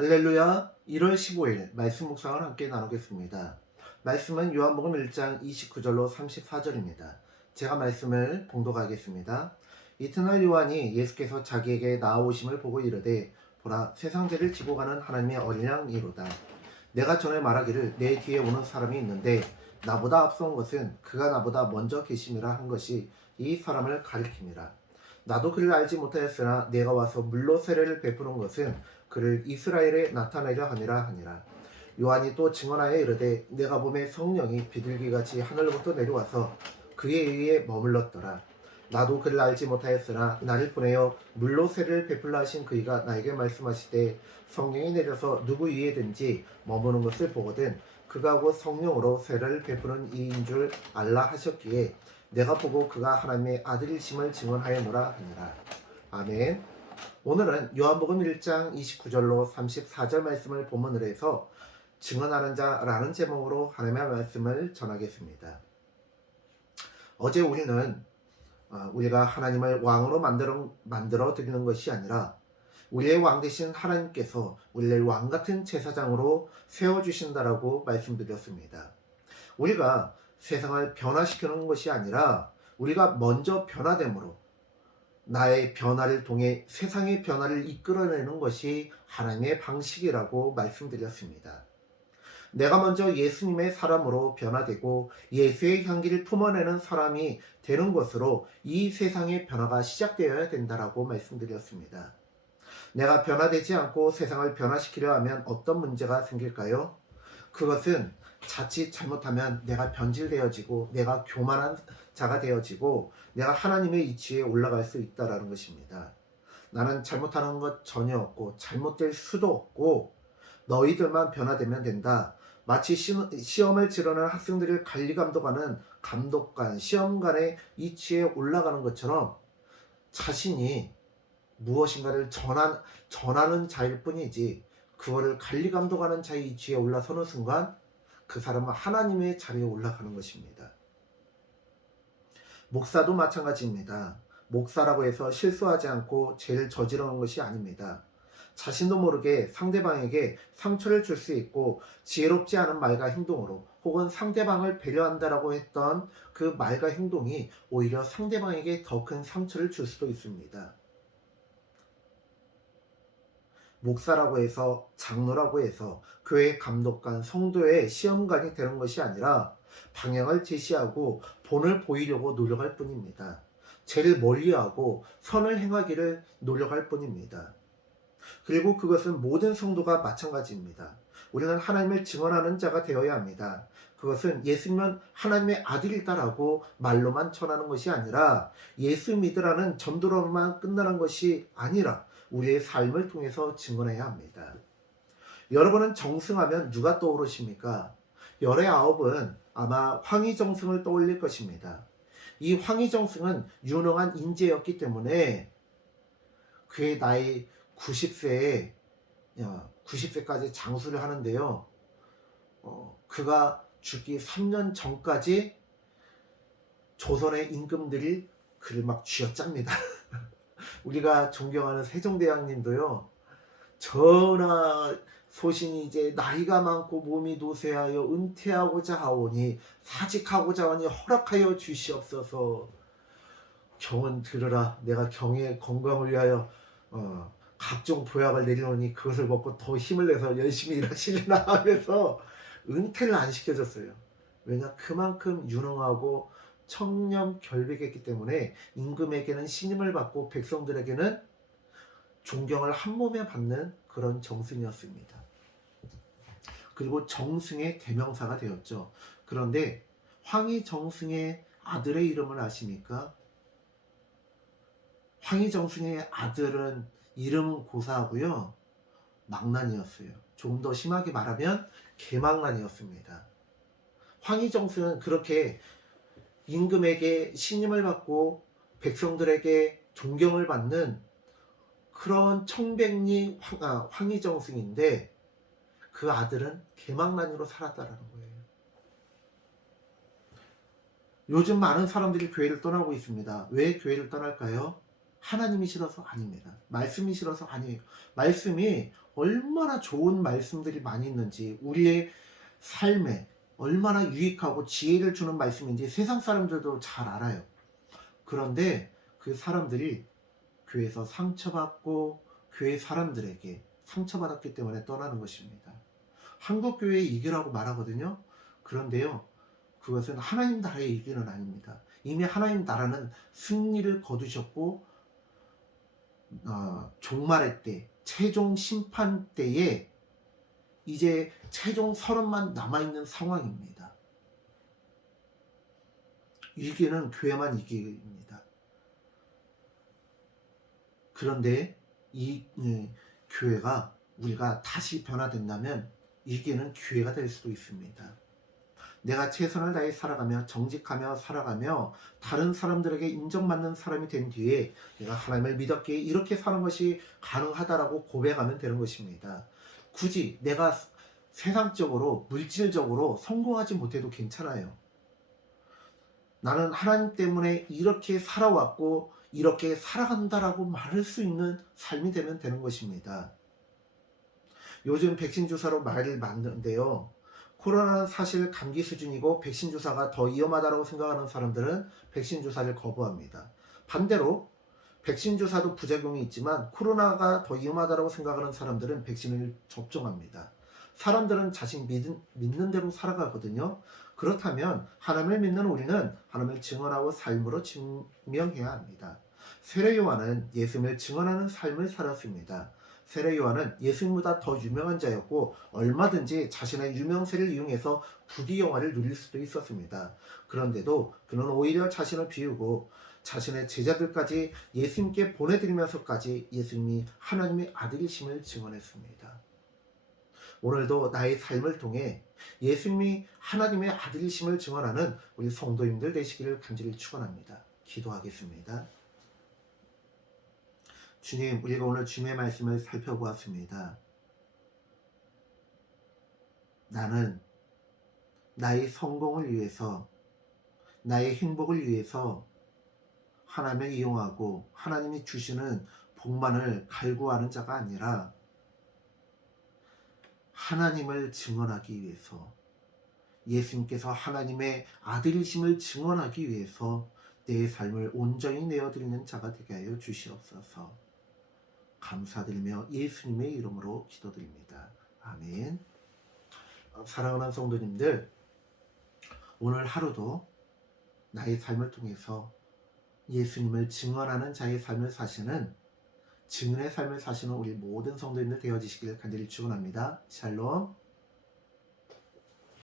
할렐루야. 1월 15일 말씀 묵상을 함께 나누겠습니다. 말씀은 요한복음 1장 29절로 34절입니다. 제가 말씀을 봉독하겠습니다. 이튿날 요한이 예수께서 자기에게 나아오심을 보고 이르되 보라, 세상 죄를 지고 가는 하나님의 어린 양이로다. 내가 전에 말하기를 내 뒤에 오는 사람이 있는데 나보다 앞선 것은 그가 나보다 먼저 계심이라 한 것이 이 사람을 가리킴이라. 나도 그를 알지 못하였으나 내가 와서 물로 세례를 베푸는 것은 그를 이스라엘에 나타내려 함이라. 요한이 또 증언하여 이르되 내가 보매 성령이 비둘기같이 하늘로부터 내려와서 그에 의해 머물렀더라. 나도 그를 알지 못하였으나 나를 보내어 물로 세례를 베풀라 하신 그이가 나에게 말씀하시되 성령이 내려서 누구 위에든지 머무는 것을 보거든 그가 곧 성령으로 세례를 베푸는 이인 줄 알라 하셨기에 내가 보고 그가 하나님의 아들이심을 증언하였노라 하니라. 아멘. 오늘은 요한복음 1장 29절로 34절 말씀을 본문으로 해서 증언하는 자라는 제목으로 하나님의 말씀을 전하겠습니다. 어제 우리는 우리가 하나님을 왕으로 만들어 드리는 것이 아니라 우리의 왕 되신 하나님께서 우리를 왕같은 제사장으로 세워주신다라고 말씀드렸습니다. 우리가 세상을 변화시키는 것이 아니라 우리가 먼저 변화됨으로 나의 변화를 통해 세상의 변화를 이끌어내는 것이 하나님의 방식이라고 말씀드렸습니다. 내가 먼저 예수님의 사람으로 변화되고 예수의 향기를 품어내는 사람이 되는 것으로 이 세상의 변화가 시작되어야 된다라고 말씀드렸습니다. 내가 변화되지 않고 세상을 변화시키려 하면 어떤 문제가 생길까요? 그것은 자칫 잘못하면 내가 변질되어지고 내가 교만한 자가 되어지고 내가 하나님의 이치에 올라갈 수 있다는 것입니다. 나는 잘못하는 것 전혀 없고 잘못될 수도 없고 너희들만 변화되면 된다. 마치 시험을 치르는 학생들을 관리감독하는 감독관, 시험관의 이치에 올라가는 것처럼 자신이 무엇인가를 전하는 자일 뿐이지 그거를 관리감독하는 자의 이치에 올라서는 순간 그 사람은 하나님의 자리에 올라가는 것입니다. 목사도 마찬가지입니다. 목사라고 해서 실수하지 않고 죄를 저지르는 것이 아닙니다. 자신도 모르게 상대방에게 상처를 줄 수 있고 지혜롭지 않은 말과 행동으로 혹은 상대방을 배려한다라고 했던 그 말과 행동이 오히려 상대방에게 더 큰 상처를 줄 수도 있습니다. 목사라고 해서 장로라고 해서 교회 감독관, 성도의 시험관이 되는 것이 아니라 방향을 제시하고 본을 보이려고 노력할 뿐입니다. 죄를 멀리하고 선을 행하기를 노력할 뿐입니다. 그리고 그것은 모든 성도가 마찬가지입니다. 우리는 하나님을 증언하는 자가 되어야 합니다. 그것은 예수님은 하나님의 아들이다라고 말로만 전하는 것이 아니라 예수 믿으라는 전도로만 끝나는 것이 아니라 우리의 삶을 통해서 증언해야 합니다. 여러분은 정승하면 누가 떠오르십니까? 열의 아홉은 아마 황희정승을 떠올릴 것입니다. 이 황희정승은 유능한 인재였기 때문에 그의 나이 90세까지 장수를 하는데요. 그가 죽기 3년 전까지 조선의 임금들이 그를 막 쥐어짭니다. 우리가 존경하는 세종대왕님도요. 전하 소신이 이제 나이가 많고 몸이 노쇠하여 은퇴하고자 하오니 사직하고자 하니 허락하여 주시옵소서. 경은 들으라. 내가 경의 건강을 위하여 각종 보약을 내리노니 그것을 먹고 더 힘을 내서 열심히 일하시리라 하면서 은퇴를 안 시켜줬어요. 왜냐? 그만큼 유능하고 청렴결백했기 때문에 임금에게는 신임을 받고 백성들에게는 존경을 한 몸에 받는 그런 정승이었습니다. 그리고 정승의 대명사가 되었죠. 그런데 황희정승의 아들의 이름을 아십니까? 황희정승의 아들은 이름은 고사하고요. 망난이었어요. 조금 더 심하게 말하면 개망난이었습니다. 황희정승은 그렇게 임금에게 신임을 받고 백성들에게 존경을 받는 그런 청백리 황희정승인데 그 아들은 개망난이로 살았다라는 거예요. 요즘 많은 사람들이 교회를 떠나고 있습니다. 왜 교회를 떠날까요? 하나님이 싫어서 아닙니다. 말씀이 싫어서 아니에요. 말씀이 얼마나 좋은 말씀들이 많이 있는지, 우리의 삶에 얼마나 유익하고 지혜를 주는 말씀인지 세상 사람들도 잘 알아요. 그런데 그 사람들이 교회에서 상처받고 교회 사람들에게 상처받았기 때문에 떠나는 것입니다. 한국 교회의 이기라고 말하거든요. 그런데요, 그것은 하나님 나라의 이기는 아닙니다. 이미 하나님 나라는 승리를 거두셨고, 종말의 때, 최종 심판 때에 이제 최종 선언만 남아있는 상황입니다. 이기는 교회만 이기입니다. 그런데 이 교회가 우리가 다시 변화된다면 이기는 기회가 될 수도 있습니다. 내가 최선을 다해 살아가며 정직하며 살아가며 다른 사람들에게 인정받는 사람이 된 뒤에 내가 하나님을 믿었기에 이렇게 사는 것이 가능하다라고 고백하면 되는 것입니다. 굳이 내가 세상적으로 물질적으로 성공하지 못해도 괜찮아요. 나는 하나님 때문에 이렇게 살아왔고 이렇게 살아간다라고 말할 수 있는 삶이 되면 되는 것입니다. 요즘 백신 주사로 말을 많은데요. 코로나는 사실 감기 수준이고 백신 주사가 더 위험하다고 생각하는 사람들은 백신 주사를 거부합니다. 반대로 백신 주사도 부작용이 있지만 코로나가 더 위험하다고 생각하는 사람들은 백신을 접종합니다. 사람들은 자신 믿는 대로 살아가거든요. 그렇다면 하나님을 믿는 우리는 하나님을 증언하고 삶으로 증명해야 합니다. 세례 요한은 예수님을 증언하는 삶을 살았습니다. 세례 요한은 예수님보다 더 유명한 자였고 얼마든지 자신의 유명세를 이용해서 부귀 영화를 누릴 수도 있었습니다. 그런데도 그는 오히려 자신을 비우고 자신의 제자들까지 예수님께 보내드리면서까지 예수님이 하나님의 아들이심을 증언했습니다. 오늘도 나의 삶을 통해 예수님이 하나님의 아들이심을 증언하는 우리 성도님들 되시기를 간절히 축원합니다. 기도하겠습니다. 주님, 우리가 오늘 주님의 말씀을 살펴보았습니다. 나는 나의 성공을 위해서, 나의 행복을 위해서 하나님을 이용하고 하나님이 주시는 복만을 갈구하는 자가 아니라 하나님을 증언하기 위해서, 예수님께서 하나님의 아들이심을 증언하기 위해서 내 삶을 온전히 내어드리는 자가 되게 하여 주시옵소서. 감사드리며 예수님의 이름으로 기도드립니다. 아멘. 사랑하는 성도님들, 오늘 하루도 나의 삶을 통해서 예수님을 증언하는 자의 삶을 사시는, 증인의 삶을 사시는 우리 모든 성도님들 되어지시기를 간절히 축원합니다. 샬롬.